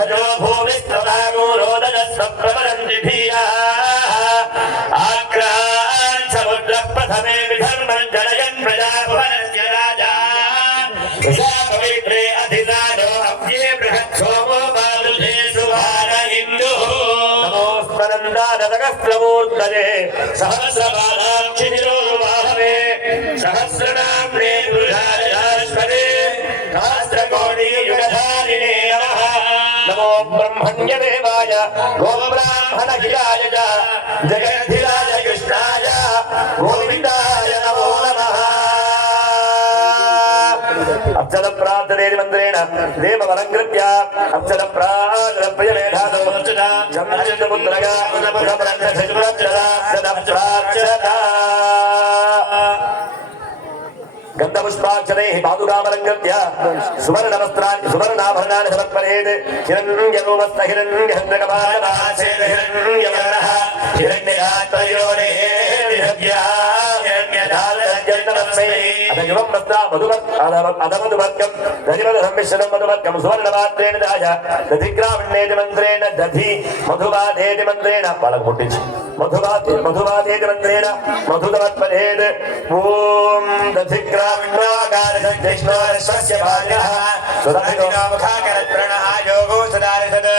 रजो भूमिस्तदागो रोदनस्व प्रवरन्ति धिया आक्रान् समुद्रः प्रथमे विधर्मं जनयन् प्रजाभुवनस्य राजा पवित्रे अधिदानो अव्ये बृहत्सोमो बालुधे सुभार इन्दुः नमोऽस्मरन्दानदगस्त्रमूर्तये सहस्रबालाक्षिनिरोरुबाहवे सहस्रनाम्ने पुरुषायाश्वरे सहस्रकोटियुगधारिणे नमः नमो ब्रह्मण्यदेवाय गोब्राह्मणहिराय च जगद्धिराय कृष्णाय गोविन्दाय नमो नमः अक्षर प्रार्थने मन्त्रेण देववरङ्कृत्य अक्षर प्रार्थनप्रियमेधातो जम्मचन्द्रपुत्रगा प्रार्थना गन्धपुष्पाक्षरैः पादुकामलङ्कृत्य सुवर्णवस्त्राणि सुवर्णाभरणानि समर्पयेत् हिरण्यरूपस्थ हिरण्यहन्त्रकपालनासेन हिरण्यवर्णः हिरण्यगात्रयोरेः अधमधुवर्गं दधिमधुसम्मिश्रणं मधुवर्गं सुवर्णपात्रेण दाय दधिग्रामण्येति मन्त्रेण दधि मधुवादेति मन्त्रेण बालक मुट्टिंचु मधुवादेति मन्त्रेण मधुदमत्पदेत् ॐ दधिग्रामण्योगारसंजिष्णोरश्वस्य भार्यः सुरभिनोमुखाकरत्रणः योगो सदारिषद्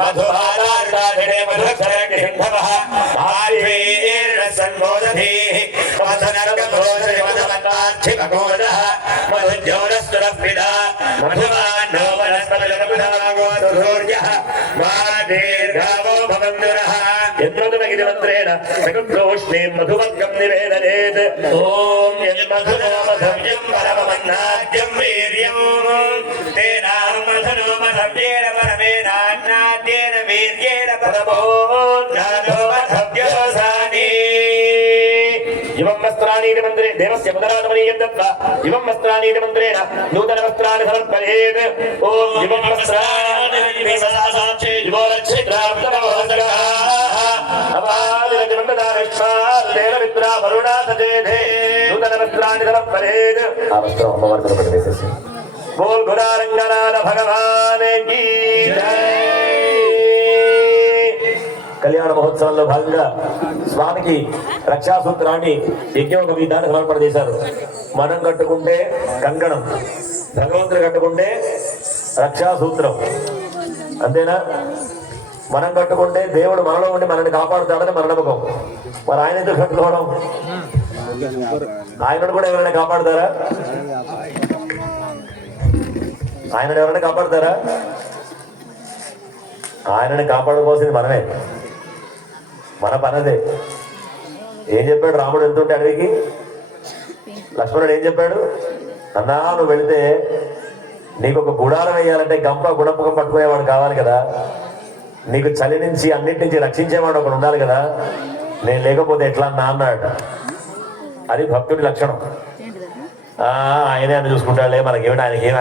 मधुवादारिताधिने मधुक्षरण्यसिन्धवः आर्यैर्नसन्मोदधीः मधुनर्गभोजमधुमतार्थिमगोदः मधुज्योरस्तुरस्मिता मधुमान्नो वनस्पतिलघुधागोधूर्यः मा दीर्घावो भवन्तुरः यन्मधुमगिरिमन्त्रेण सकुद्धोष्णीं मधुवर्गं निवेदयेत् ॐ यन्मधुनोमधव्यं परममन्नाद्यं वीर्यं तेनां मधुनोमधव्येन परमेनान्नाद्येन वीर्येण परमोन्नादो मधव्योऽसानि इमं वस्त्राणि मन्त्रे देवस्य मुदरात्मनीयं दत्त्वा इमं वस्त्राणि मन्त्रेण नूतन वस्त्राणि समर्पयेत् ॐ इमं वस्त्राणि विमसासाक्षे जीवोरक्षित्राप्तमहोदरः अपादिनदिमण्डदाविष्मादेन मित्रा वरुणासचेधे नूतन वस्त्राणि समर्पयेत् आ वस्त्रं अम्मवार्गुलपट्टिवेसेसि बोल गुणारंगनाथ भगवान की जय కళ్యాణ మహోత్సవంలో భాగంగా స్వామికి రక్షాసూత్రాన్ని యజ్ఞోపవీతాన్ని సమర్పణ చేశారు. మనం కట్టుకుంటే కంకణం, భగవంతుడు కట్టుకుంటే రక్షాసూత్రం, అంతేనా? మనం కట్టుకుంటే దేవుడు మనలో ఉండి మనల్ని కాపాడుతాడని మన నమ్మకం. మరి ఆయన ఎందుకు కట్టుకోవడం? ఆయనను కూడా ఎవరైనా కాపాడుతారా? ఆయనను ఎవరైనా కాపాడుతారా? ఆయనని కాపాడుకోవాల్సింది మనమే, మన పనదే. ఏం చెప్పాడు రాముడు వెళ్తుంటే అడవికి? లక్ష్మణుడు ఏం చెప్పాడు? అన్నా నువ్వు వెళితే నీకు ఒక గుడారం వేయాలంటే గుణపకం పట్టుకునేవాడు కావాలి కదా, నీకు చలి నుంచి అన్నిటి నుంచి రక్షించేవాడు ఒకడు ఉండాలి కదా, నేను లేకపోతే ఎట్లా అన్నా అన్నాడు. అది భక్తుడి లక్షణం. ఆయనే అని చూసుకుంటాడులే, మనకేమిటి ఆయనకేమి,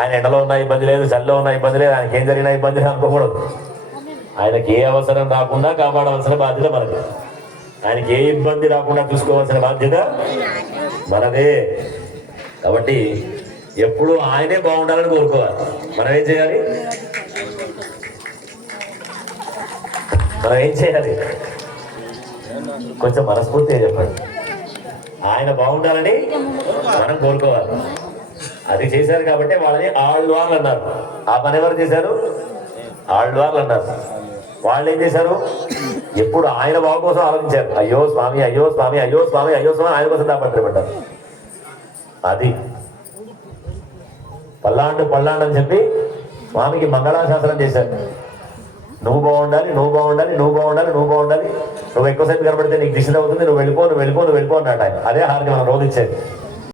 ఆయన ఎండలో ఉన్న ఇబ్బంది లేదు, చలిలో ఉన్న ఇబ్బంది లేదు, ఆయనకి ఏం జరిగినా ఇబ్బంది లేదు అనుకోకూడదు. ఆయనకి ఏ అవసరం రాకుండా కాపాడవలసిన బాధ్యత మనది, ఆయనకి ఏ ఇబ్బంది రాకుండా చూసుకోవాల్సిన బాధ్యత మనదే. కాబట్టి ఎప్పుడు ఆయనే బాగుండాలని కోరుకోవాలి. మనం ఏం చేయాలి? కొంచెం మనస్ఫూర్తిగా చెప్పండి. ఆయన బాగుండాలని మనం కోరుకోవాలి. అది చేశారు కాబట్టి వాళ్ళని ఆళ్వార్లు అన్నారు. ఆ పని ఎవరు చేశారు? ఆళ్వార్లు అన్నారు. వాళ్ళు ఏం చేశారు? ఎప్పుడు ఆయన బాగు కోసం ఆలోచించారు. అయ్యో స్వామి, అయ్యో స్వామి, అయ్యో స్వామి, అయ్యో స్వామి, ఆయన కోసం తాపత్రపడ్డారు. అది పల్లాండు అని చెప్పి స్వామికి మంగళాశాసనం చేశారు. నువ్వు బాగుండాలి, నువ్వు బాగుండాలి, నువ్వు బాగుండాలి, నువ్వు బాగుండాలి, నువ్వు ఎక్కువసేపు కనబడితే నీకు దిశ అవుతుంది, నువ్వు వెళ్ళిపో, నువ్వు వెళ్ళిపో, నువ్వు వెళ్ళిపో అన్నట్టు ఆయన. అదే హారతి మనం రోజు ఇచ్చేది.